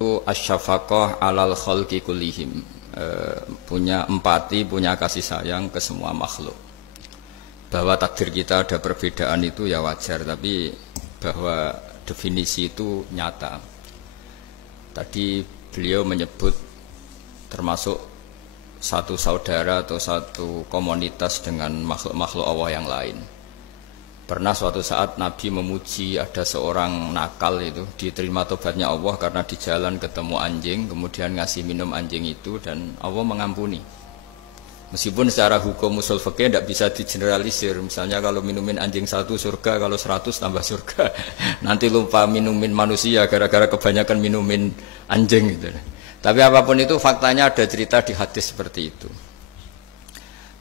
Asyafaqah alal khalqi kullihim, punya empati, punya kasih sayang ke semua makhluk. Bahwa takdir kita ada perbedaan itu ya wajar, tapi bahwa definisi itu nyata. Tadi beliau menyebut termasuk satu saudara atau satu komunitas dengan makhluk-makhluk Allah yang lain. Pernah suatu saat Nabi memuji ada seorang nakal itu, diterima tobatnya Allah karena di jalan ketemu anjing, kemudian ngasih minum anjing itu dan Allah mengampuni. Meskipun secara hukum usul fikih tidak bisa digeneralisir, misalnya kalau minumin anjing 1 surga, kalau 100 tambah surga. Nanti lupa minumin manusia gara-gara kebanyakan minumin anjing gitu. Tapi apapun itu faktanya ada cerita di hadis seperti itu.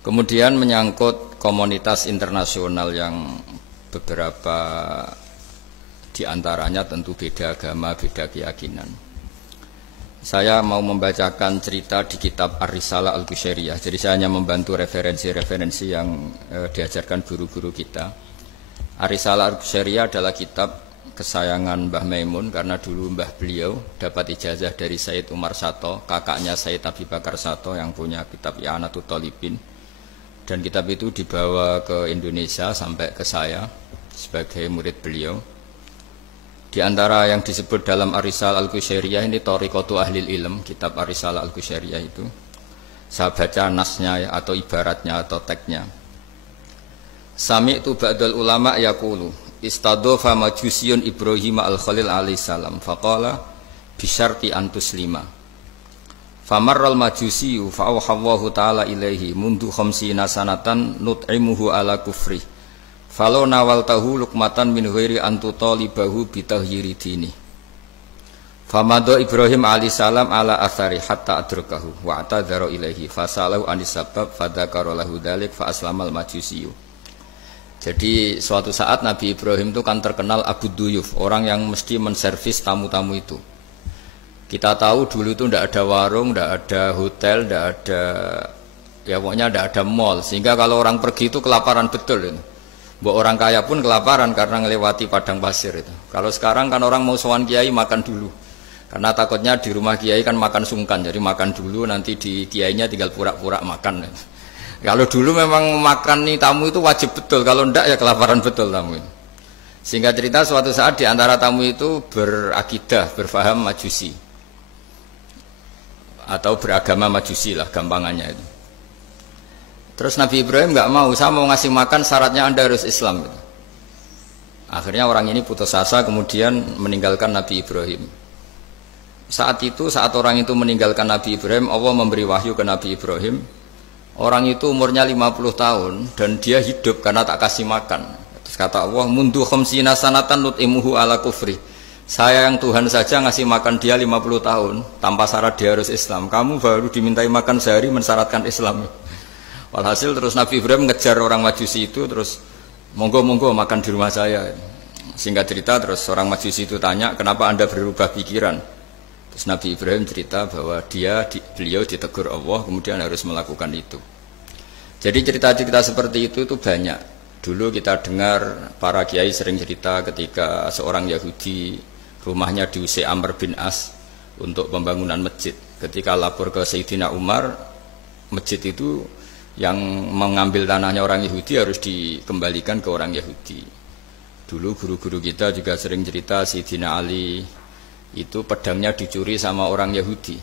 Kemudian menyangkut komunitas internasional yang beberapa diantaranya tentu beda agama, beda keyakinan. Saya mau membacakan cerita di kitab Ar-Risalah Al-Qushairiyah. Jadi saya hanya membantu referensi-referensi yang diajarkan guru-guru kita. Ar-Risalah Al-Qushairiyah adalah kitab kesayangan Mbah Maimun karena dulu mbah beliau dapat ijazah dari Sayyid Umar Sato, kakaknya Sayyid Abi Bakar Sato yang punya kitab I'anatul Thalibin. Dan kitab itu dibawa ke Indonesia sampai ke saya sebagai murid beliau. Di antara yang disebut dalam Ar-Risalah Al-Qushairiyah ini Thariqatu Ahlil Ilm, kitab Ar-Risalah Al-Qushairiyah itu. Saya baca nasnya ya, atau ibaratnya atau teksnya. Sami'tu ba'dal ulama yaqulu istadhafa majusiyun Ibrahim al-Khalil alaihi salam faqala bisyarti antuslima. Famarral majusiyu fa'awhallahu ta'ala ilaihi mundu khamsina sanatan nut'imuhu ala kufri falau nawaltahu lukmatan min ghairi antutalibahu bitahyiri dini. Famado Ibrahim alaihi salam ala athari hatta adrakahu wa atadhara ilaihi fasalahu anis sabab fadzakara lahu dzalik fa aslamal majusiyu. Jadi suatu saat Nabi Ibrahim itu kan terkenal Abu Duyuf, orang yang mesti menservis tamu-tamu itu. Kita tahu dulu itu tidak ada warung, tidak ada hotel, tidak ada, ya pokoknya tidak ada mall. Sehingga kalau orang pergi itu kelaparan betul. Itu. Buat orang kaya pun kelaparan karena melewati padang pasir itu. Kalau sekarang kan orang mau sowan kiai makan dulu. Karena takutnya di rumah kiai kan makan sungkan, jadi makan dulu nanti di kiainya tinggal pura-pura makan. Itu. Kalau dulu memang makan nih tamu itu wajib betul, kalau ndak ya kelaparan betul tamu itu. Sehingga cerita suatu saat di antara tamu itu berakidah, berfaham majusi atau beragama majusi lah gampangannya itu. Terus Nabi Ibrahim nggak mau, saya mau ngasih makan syaratnya Anda harus Islam gitu. Akhirnya orang ini putus asa kemudian meninggalkan Nabi Ibrahim. Saat itu, saat orang itu meninggalkan Nabi Ibrahim, Allah memberi wahyu ke Nabi Ibrahim. Orang itu umurnya 50 tahun dan dia hidup karena tak kasih makan. Terus kata Allah, mundu khamsina sanatan nut'imuhu ala kufri. Saya yang Tuhan saja ngasih makan dia 50 tahun tanpa syarat dia harus Islam. Kamu baru dimintai makan sehari mensyaratkan Islam. Walhasil terus Nabi Ibrahim ngejar orang Majusi itu terus monggo-monggo makan di rumah saya. Singkat cerita terus orang Majusi itu tanya, "Kenapa Anda berubah pikiran?" Terus Nabi Ibrahim cerita bahwa beliau ditegur Allah kemudian harus melakukan itu. Jadi cerita-cerita seperti itu banyak. Dulu kita dengar para kiai sering cerita ketika seorang Yahudi rumahnya diusir Amr bin As untuk pembangunan masjid. Ketika lapor ke Sayyidina Umar, masjid itu yang mengambil tanahnya orang Yahudi harus dikembalikan ke orang Yahudi. Dulu guru-guru kita juga sering cerita Sayyidina Ali itu pedangnya dicuri sama orang Yahudi.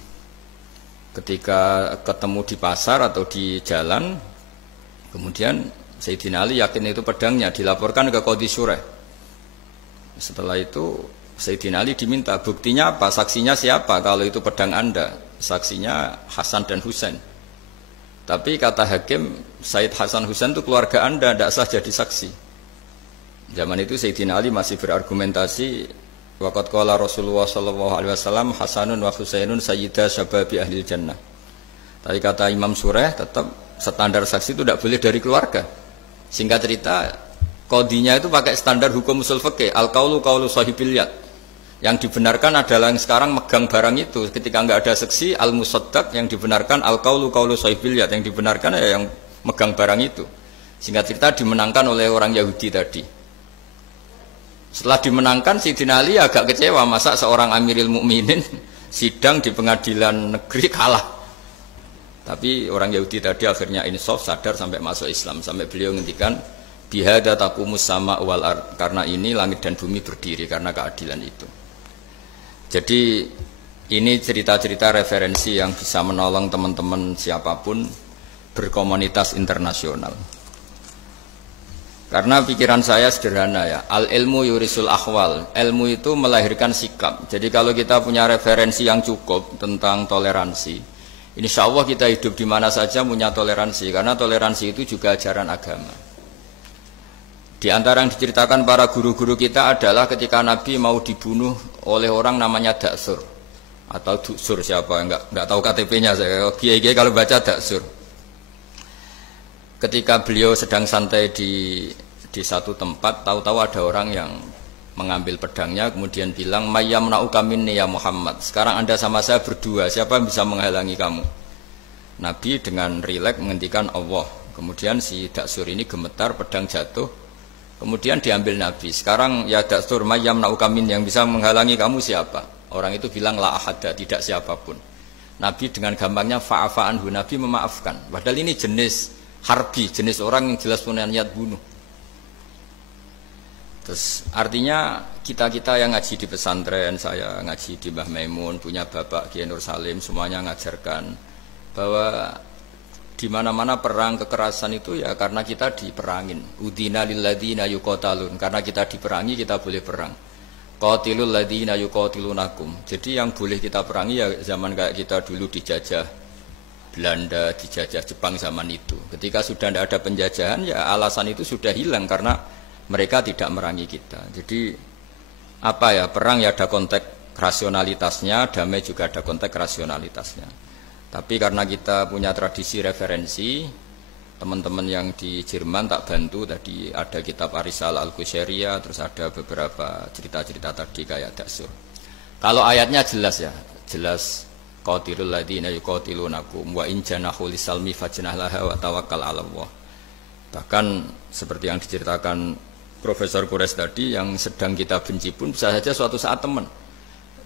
Ketika ketemu di pasar atau di jalan, kemudian Sayyidina Ali yakin itu pedangnya, dilaporkan ke Qadhi Syurah. Setelah itu Sayyidina Ali diminta, buktinya apa? Saksinya siapa? Kalau itu pedang Anda, saksinya Hasan dan Husain. Tapi kata hakim, Sayyid Hasan Husain itu keluarga Anda, tidak sah jadi saksi. Zaman itu Sayyidina Ali masih berargumentasi, waqad qala Rasulullah sallallahu alaihi wasallam Hasanun wa Husainun sayyida syababi ahli jannah. Tapi kata Imam Surah tetap standar saksi itu tidak boleh dari keluarga. Singkat cerita, qadhinya itu pakai standar hukum usul fikih, al-qaulu qaulu sahibil yad. Yang dibenarkan adalah yang sekarang megang barang itu. Ketika enggak ada saksi, al-musaddaq yang dibenarkan al-qaulu qaulu sahibil yad, yang dibenarkan ya yang megang barang itu. Singkat cerita dimenangkan oleh orang Yahudi tadi. Setelah dimenangkan Sayyidina Ali agak kecewa, masa seorang Amirul Mukminin sidang di pengadilan negeri kalah. Tapi orang Yahudi tadi akhirnya insaf, sadar sampai masuk Islam, sampai beliau ngendikan bihada taqumus sama wal ard, karena ini langit dan bumi berdiri karena keadilan itu. Jadi ini cerita-cerita referensi yang bisa menolong teman-teman siapapun berkomunitas internasional. Karena pikiran saya sederhana ya, al ilmu yurisul ahwal, ilmu itu melahirkan sikap. Jadi kalau kita punya referensi yang cukup tentang toleransi, insya Allah kita hidup di mana saja punya toleransi, karena toleransi itu juga ajaran agama. Di antara yang diceritakan para guru-guru kita adalah ketika Nabi mau dibunuh oleh orang namanya Daksur atau Duksur, siapa enggak tahu KTP-nya saya. Kiai-kiai kalau baca Daksur. Ketika beliau sedang santai di satu tempat, tahu-tahu ada orang yang mengambil pedangnya kemudian bilang, "Mayyamna'uka minni ya Muhammad. Sekarang Anda sama saya berdua, siapa yang bisa menghalangi kamu?" Nabi dengan rileks menghentikan Allah. Kemudian si Daksur ini gemetar, pedang jatuh. Kemudian diambil Nabi. Sekarang ya Daksur, mayyamna'uka minni, yang bisa menghalangi kamu siapa? Orang itu bilang la ahada, tidak siapapun. Nabi dengan gampangnya fa'afa anhu, Nabi memaafkan. Padahal ini jenis harbi, jenis orang yang jelas punya niat bunuh. Terus artinya kita-kita yang ngaji di pesantren, saya ngaji di Mbah Maimun, punya Bapak Kiai Nur Salim, semuanya ngajarkan bahwa di mana-mana perang kekerasan itu ya karena kita diperangin. Udina lilladzina yuqatalun, karena kita diperangi kita boleh perang. Qatilul ladzina yuqatilunakum. Jadi yang boleh kita perangi ya zaman kayak kita dulu dijajah Belanda, dijajah Jepang zaman itu. Ketika sudah tidak ada penjajahan ya alasan itu sudah hilang karena mereka tidak merangi kita. Jadi apa ya, perang ya ada konteks rasionalitasnya, damai juga ada konteks rasionalitasnya. Tapi karena kita punya tradisi referensi, teman-teman yang di Jerman tak bantu, tadi ada kitab Arisalah Al-Qushairiyah, terus ada beberapa cerita-cerita tadi kayak Daksur. Kalau ayatnya jelas ya, jelas qatilul ladzina yuqatilunakum wa in janahu lisalmi fajnah laha wa tawakkal 'ala Allah. Bahkan seperti yang diceritakan Profesor Quraisy tadi, yang sedang kita benci pun bisa saja suatu saat teman.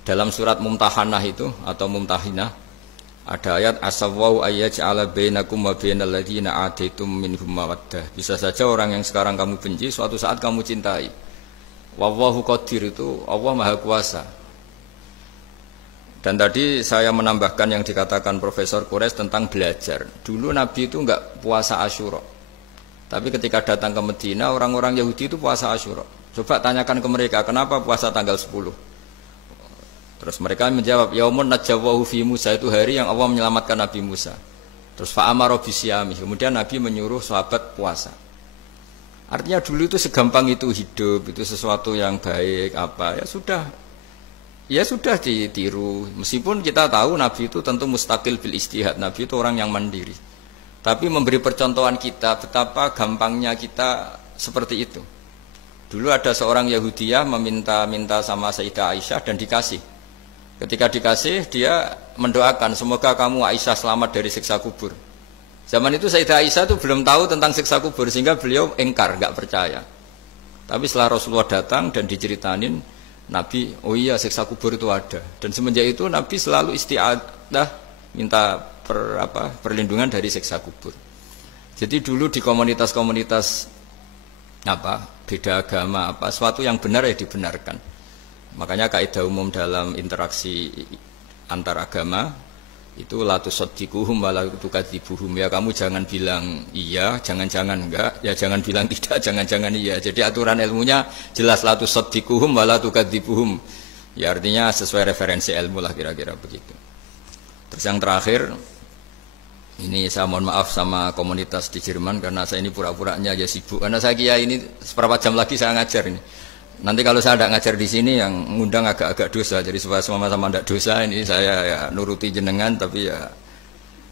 Dalam surat Mumtahanah itu atau Mumtahinah ada ayat asawwau ayyaj'ala bainakum wa bainal ladzina ataitum minhum mawaddah. Bisa saja orang yang sekarang kamu benci suatu saat kamu cintai. Wallahu qadir, itu Allah Maha Kuasa. Dan tadi saya menambahkan yang dikatakan Profesor Quraisy tentang belajar. Dulu Nabi itu enggak puasa Asyura. Tapi ketika datang ke Medina, orang-orang Yahudi itu puasa Asyura. Coba tanyakan ke mereka, kenapa puasa tanggal 10? Terus mereka menjawab, yaumun najawwahu fi Musa, itu hari yang Allah menyelamatkan Nabi Musa. Terus fa'amara bisyami, kemudian Nabi menyuruh sahabat puasa. Artinya dulu itu segampang itu hidup, itu sesuatu yang baik apa, ya sudah ditiru. Meskipun kita tahu Nabi itu tentu mustaqil bil istihad, Nabi itu orang yang mandiri. Tapi memberi percontohan kita betapa gampangnya kita seperti itu. Dulu ada seorang Yahudiyah meminta sama Sayyidah Aisyah dan dikasih. Ketika dikasih, dia mendoakan semoga kamu Aisyah selamat dari siksa kubur. Zaman itu Sayyidah Aisyah itu belum tahu tentang siksa kubur, sehingga beliau engkar, enggak percaya. Tapi setelah Rasulullah datang dan diceritanin Nabi, oh iya siksa kubur itu ada. Dan semenjak itu Nabi selalu isti'adah, minta perlindungan dari siksa kubur. Jadi dulu di komunitas-komunitas beda agama sesuatu yang benar ya dibenarkan. Makanya kaidah umum dalam interaksi antar agama itu la tusaddiquhum wa la tukadzibuhum, ya kamu jangan bilang iya, jangan-jangan enggak, ya jangan bilang tidak, jangan-jangan iya. Jadi aturan ilmunya jelas la tusaddiquhum wa la tukadzibuhum. Ya artinya sesuai referensi ilmu lah kira-kira begitu. Terus yang terakhir, ini saya mohon maaf sama komunitas di Jerman karena saya ini pura-puranya aja sibuk. Karena saya kira ini seberapa jam lagi saya ngajar ini. Nanti kalau saya tidak ngajar di sini yang ngundang agak-agak dosa. Jadi supaya sama-sama tidak dosa, ini saya ya nuruti jenengan. Tapi ya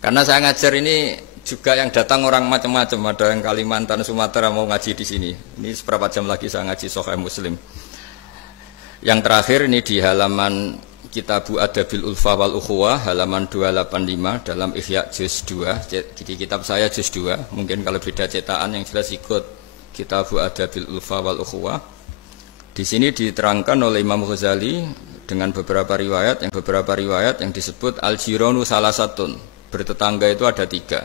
karena saya ngajar ini juga yang datang orang macam-macam. Ada yang Kalimantan, Sumatera mau ngaji di sini. Ini seberapa jam lagi saya ngaji Sahih Muslim. Yang terakhir ini di halaman Kitabu Adabil Ulfa wal Ukhuwah halaman 285 dalam Ihya juz 2. Jadi kitab saya juz 2. Mungkin kalau beda cetakan yang jelas ikut Kitabu Adabil Ulfa wal Ukhuwah. Di sini diterangkan oleh Imam Ghazali dengan beberapa riwayat yang disebut al-jiranu salasatun. Bertetangga itu ada 3.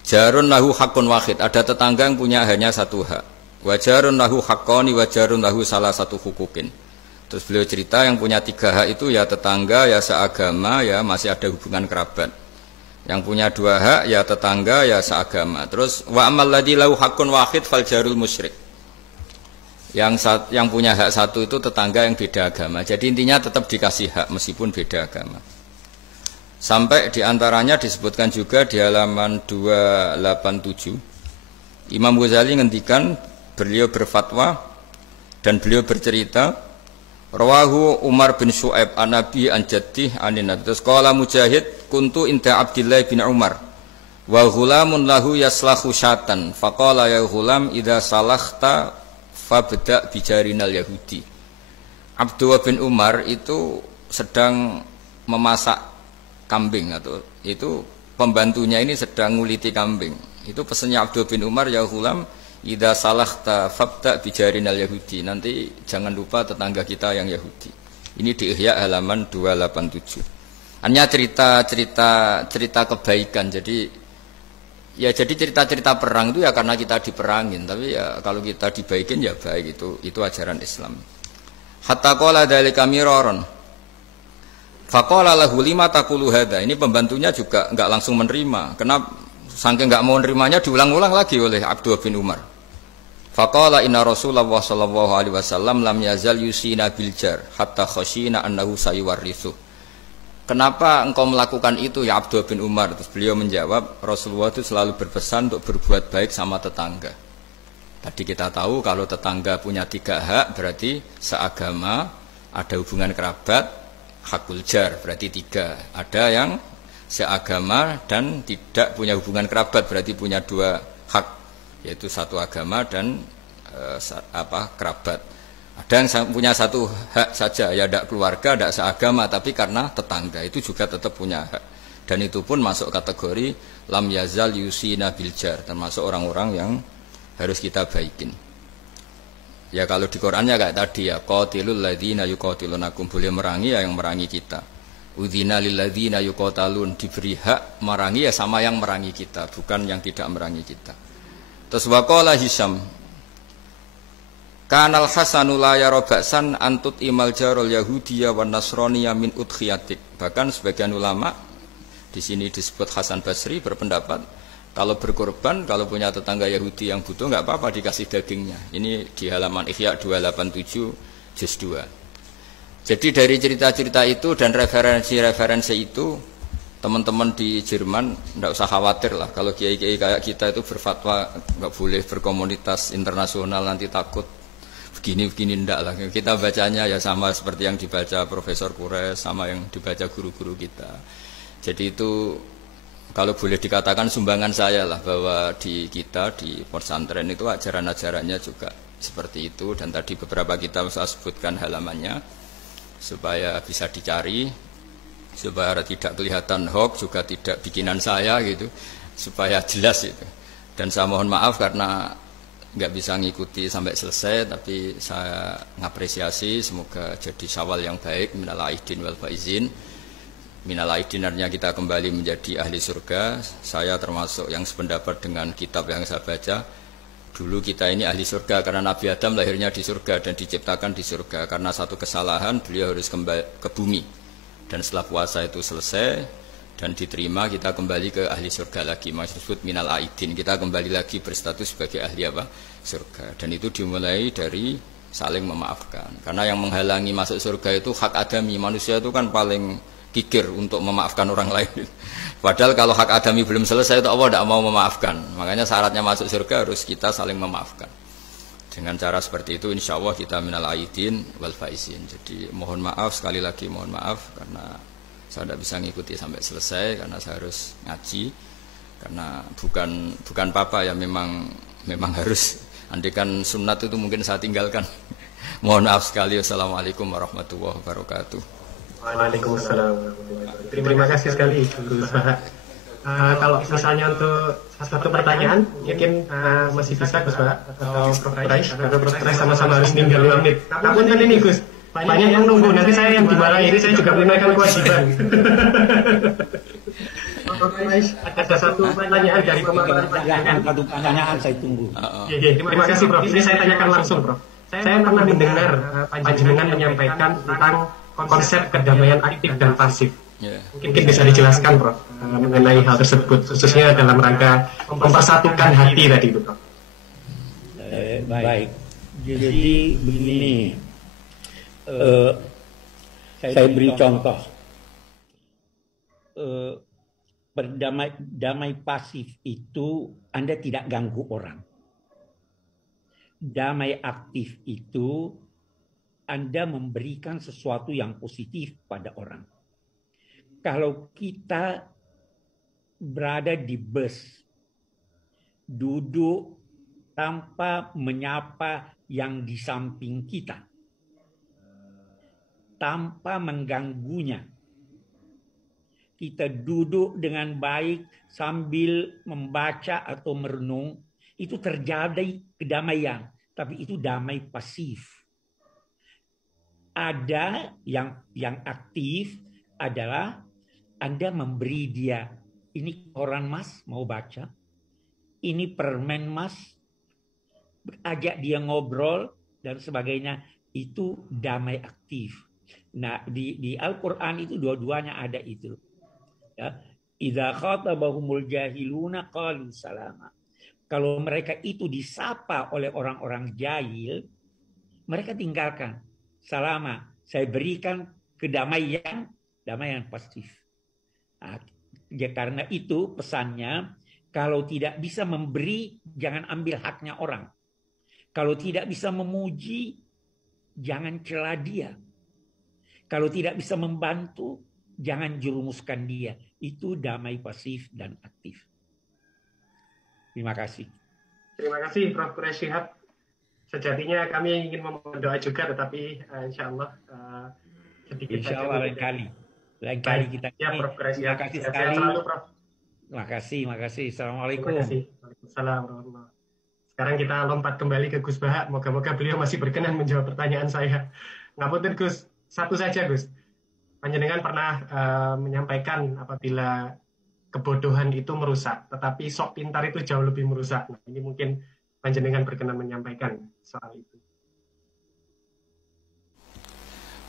Jarun lahu hakun wahid, ada tetangga yang punya hanya 1 hak. Wa jarun lahu haqqani wa jarun lahu salah satu hukukin. Terus beliau cerita yang punya 3 hak itu ya tetangga, ya seagama, ya masih ada hubungan kerabat. Yang punya 2 hak ya tetangga, ya seagama. Terus wa amal ladzi lahu haqqun wahid fal jarul musyrik. Yang punya hak 1 itu tetangga yang beda agama. Jadi intinya tetap dikasih hak meskipun beda agama. Sampai diantaranya disebutkan juga di halaman 287. Imam Ghazali ngendikan, beliau berfatwa dan beliau bercerita, rawahu Umar bin Syu'aib an Nabi an Jaddih anin Nabi. Terus qala Mujahid kuntu inda Abdullah bin Umar wa ghulamun lahu yaslahu syatan faqala ya ghulam idza salakhta fabda bijarinal Yahudi. Abdullah bin Umar itu sedang memasak kambing, atau itu pembantunya ini sedang nguliti kambing. Itu pesannya Abdullah bin Umar, ya ghulam idza salakhta fabda bijarinal Yahudi. Nanti jangan lupa tetangga kita yang Yahudi. Ini di Ihya halaman 287. Hanya cerita kebaikan. Jadi cerita-cerita perang itu ya karena kita diperangin, tapi ya kalau kita dibaikin ya baik, itu ajaran Islam. Hatta qala dzalika miraron. Faqala lahu lima taqulu hadza. Ini pembantunya juga enggak langsung menerima. Kenapa saking enggak mau nerimanya diulang-ulang lagi oleh Abdullah bin Umar. Faqala inna Rasulullah sallallahu alaihi wasallam lam yazal yusina bil jar hatta khashina annahu sayuwarrithu. Kenapa engkau melakukan itu ya Abdullah bin Umar? Terus beliau menjawab, Rasulullah itu selalu berpesan untuk berbuat baik sama tetangga. Tadi kita tahu kalau tetangga punya 3 hak, berarti seagama, ada hubungan kerabat, hakul jar, berarti 3. Ada yang seagama dan tidak punya hubungan kerabat, berarti punya 2 hak, yaitu satu agama dan kerabat. Ada yang punya 1 hak saja, ya tidak keluarga, tidak seagama, tapi karena tetangga itu juga tetap punya hak. Dan itu pun masuk kategori lam yazal yusina biljar, termasuk orang-orang yang harus kita baikin. Ya kalau di Qurannya kayak tadi ya, qatilul ladzina yuqatilunakum, boleh merangi ya yang merangi kita. Udzina lil ladzina yuqatalun, diberi hak merangi ya sama yang merangi kita, bukan yang tidak merangi kita. Terus waqala Hisham, Kanal Hasanul la yara ba'san antut imal jarul Yahudiyya wan Nasraniyya min udkhiyatik. Bahkan sebagian ulama di sini disebut Hasan Basri berpendapat kalau berkorban, kalau punya tetangga Yahudi yang butuh enggak apa-apa dikasih dagingnya. Ini di halaman Ihya 287 juz 2. Jadi dari cerita-cerita itu dan referensi-referensi itu, teman-teman di Jerman enggak usah khawatir lah kalau kiai-kiai kayak kita itu berfatwa enggak boleh berkomunitas internasional nanti takut begini ndak lah. Kita bacanya ya sama seperti yang dibaca Profesor Kures, sama yang dibaca guru-guru kita. Jadi itu kalau boleh dikatakan sumbangan saya lah, bahwa di kita di pesantren itu ajaran-ajarannya juga seperti itu. Dan tadi beberapa kita saya sebutkan halamannya supaya bisa dicari, supaya tidak kelihatan hoax, juga tidak bikinan saya gitu, supaya jelas itu. Dan saya mohon maaf karena nggak bisa ngikuti sampai selesai, tapi saya ngapresiasi, semoga jadi syawal yang baik. Minal aidin wal faizin. Minal aidin artinya kita kembali menjadi ahli surga. Saya termasuk yang sependapat dengan kitab yang saya baca. Dulu kita ini ahli surga karena Nabi Adam lahirnya di surga dan diciptakan di surga. Karena satu kesalahan beliau harus kembali ke bumi. Dan setelah puasa itu selesai dan diterima, kita kembali ke ahli surga lagi, maksud minal aidin, kita kembali lagi berstatus sebagai ahli surga. Dan itu dimulai dari saling memaafkan, karena yang menghalangi masuk surga itu hak adami. Manusia itu kan paling kikir untuk memaafkan orang lain, padahal kalau hak adami belum selesai itu Allah tidak mau memaafkan. Makanya syaratnya masuk surga harus kita saling memaafkan. Dengan cara seperti itu insya Allah kita minal aidin wal faizin. Jadi mohon maaf, sekali lagi mohon maaf karena saya tidak bisa ngikuti sampai selesai karena saya harus ngaji, karena bukan papa ya, memang harus. Andikan sunat itu mungkin saya tinggalkan. Mohon maaf sekali. Wassalamualaikum warahmatullahi wabarakatuh. Waalaikumsalam. Terima kasih sekali Gus Baha. Kalau misalnya untuk satu pertanyaan mungkin masih bisa Gus Baha atau Prof. Rais, karena Prof. Rais sama-sama harus tinggal 2 menit. Namun ini Gus, banyak yang nunggu. Nanti saya yang dimarahi, ini saya juga menunaikan kewajiban. Ada satu pertanyaan dari pemaparan panjenengan. Satu pertanyaan saya tunggu. Terima kasih Prof. Ini saya tanyakan langsung Prof. Saya pernah mendengar panjenengan menyampaikan tentang konsep kedamaian aktif dan pasif. Mungkin bisa dijelaskan Prof mengenai hal tersebut, khususnya dalam rangka mempersatukan hati tadi itu Prof. Baik. Jadi begini, saya beri contoh. Berdamai pasif itu Anda tidak ganggu orang. Damai aktif itu Anda memberikan sesuatu yang positif pada orang. Kalau kita berada di bus, duduk tanpa menyapa yang di samping kita, tanpa mengganggunya, kita duduk dengan baik sambil membaca atau merenung, itu terjadi kedamaian, tapi itu damai pasif. Ada yang aktif adalah Anda memberi dia, ini koran Mas mau baca, ini permen Mas, ajak dia ngobrol dan sebagainya, itu damai aktif. Nah, di Al-Qur'an itu dua-duanya ada itu. Ya, idza khatabahumul jahiluna qalu salama. Kalau mereka itu disapa oleh orang-orang jahil, mereka tinggalkan. Salama, saya berikan kedamaian, damaian pasif. Nah, ya karena itu pesannya, kalau tidak bisa memberi, jangan ambil haknya orang. Kalau tidak bisa memuji, jangan cela dia. Kalau tidak bisa membantu, jangan jerumuskan dia. Itu damai pasif dan aktif. Terima kasih. Terima kasih Prof. Quraish Shihab. Sejatinya kami ingin memohon doa juga, tetapi insya Allah sedikit insya Allah lain kali kita. Ya Prof. Quraish Shihab. Terima kasih sekali. Selalu, Prof. Terima kasih. Assalamualaikum. Terima kasih. Waalaikumsalam warahmatullahi. Sekarang kita lompat kembali ke Gus Baha. Moga-moga beliau masih berkenan menjawab pertanyaan saya. Ngapunten Gus, satu saja Gus. Panjenengan pernah menyampaikan apabila kebodohan itu merusak, tetapi sok pintar itu jauh lebih merusak. Nah, ini mungkin panjenengan berkenan menyampaikan soal itu.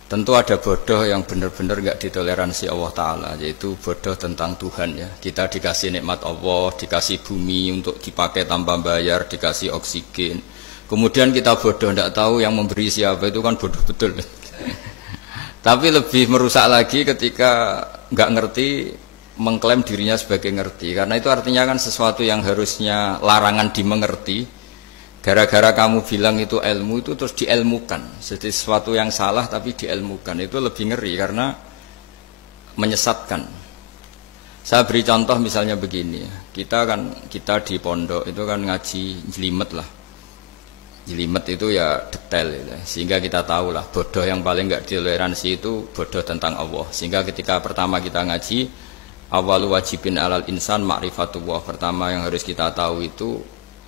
Tentu ada bodoh yang benar-benar nggak ditoleransi Allah Ta'ala, yaitu bodoh tentang Tuhan ya. Kita dikasih nikmat Allah, dikasih bumi untuk dipakai tanpa bayar, dikasih oksigen. Kemudian kita bodoh, nggak tahu yang memberi siapa, itu kan bodoh betul. Tapi lebih merusak lagi ketika nggak ngerti, mengklaim dirinya sebagai ngerti. Karena itu artinya kan sesuatu yang harusnya larangan dimengerti, gara-gara kamu bilang itu ilmu, itu terus diilmukan. Jadi sesuatu yang salah tapi diilmukan, itu lebih ngeri karena menyesatkan. Saya beri contoh misalnya begini, kita di pondok itu kan ngaji jelimet lah. Jelimet itu ya detail gitu. Sehingga kita tahu lah bodoh yang paling nggak ditoleransi itu bodoh tentang Allah. Sehingga ketika pertama kita ngaji, awalu wajibin alal insan ma'rifatullah, pertama yang harus kita tahu itu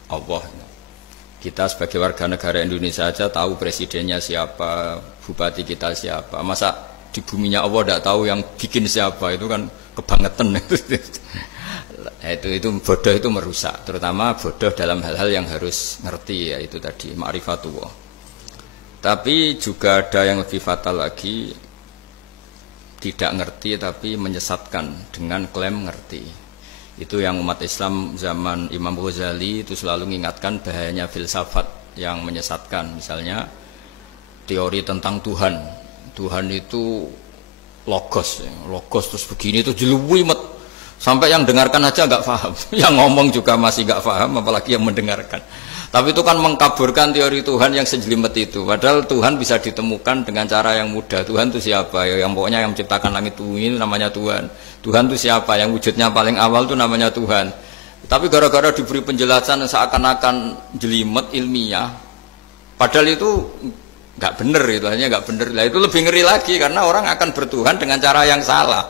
Allah. Kita sebagai warga negara Indonesia saja tahu presidennya siapa, bupati kita siapa. Masa di buminya Allah tidak tahu yang bikin siapa, itu kan kebangetan. Itu bodoh, itu merusak, terutama bodoh dalam hal-hal yang harus ngerti, yaitu tadi ma'rifatullah. Tapi juga ada yang lebih fatal lagi, tidak ngerti tapi menyesatkan dengan klaim ngerti. Itu yang umat Islam zaman Imam Ghazali itu selalu mengingatkan bahayanya filsafat yang menyesatkan. Misalnya teori tentang Tuhan, Tuhan itu logos terus begini, itu jeluwimet sampai yang dengarkan aja nggak paham, yang ngomong juga masih nggak paham, apalagi yang mendengarkan. Tapi itu kan mengkaburkan teori Tuhan yang sejelimet itu. Padahal Tuhan bisa ditemukan dengan cara yang mudah. Tuhan itu siapa? Ya, yang pokoknya yang menciptakan langit bumi itu namanya Tuhan. Tuhan itu siapa? Yang wujudnya paling awal itu namanya Tuhan. Tapi gara-gara diberi penjelasan seakan-akan jelimet ilmiah, padahal itu nggak benar, itu hanya nggak benar. Nah, itu lebih ngeri lagi karena orang akan bertuhan dengan cara yang salah.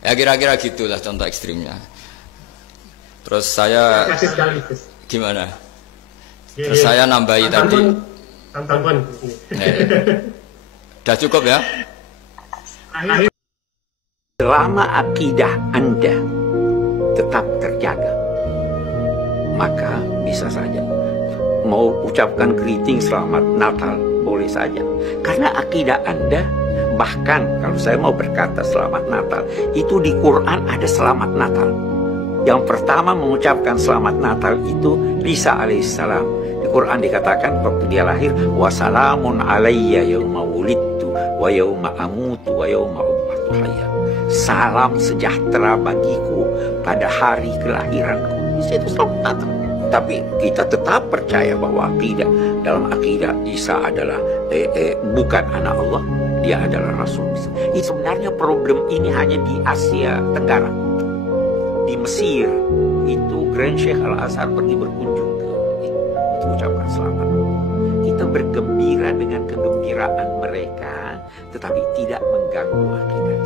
Ya kira-kira gitulah contoh ekstrimnya. Terus saya gimana? Terus saya nambahi tadi. Udah cukup ya? Selama akidah Anda tetap terjaga, maka bisa saja mau ucapkan greeting selamat Natal, boleh saja. Karena akidah Anda, bahkan kalau saya mau berkata selamat Natal, itu di Quran ada selamat Natal. Yang pertama mengucapkan selamat Natal itu Isa alaihissalam. Di Quran dikatakan waktu dia lahir, wassalamun alayya yauma wulidtu wa yauma amutu wa yauma ub'atsu hayya. Salam sejahtera bagiku pada hari kelahiranku. Itu selamat Natal. Tapi kita tetap percaya bahwa dalam akidah Isa adalah bukan anak Allah, dia adalah Rasul. Itu sebenarnya problem ini hanya di Asia Tenggara. Di Mesir itu Grand Sheikh Al-Azhar pergi berkunjung ke itu ucapkan selamat. Kita bergembira dengan kegembiraan mereka, tetapi tidak mengganggu akidah.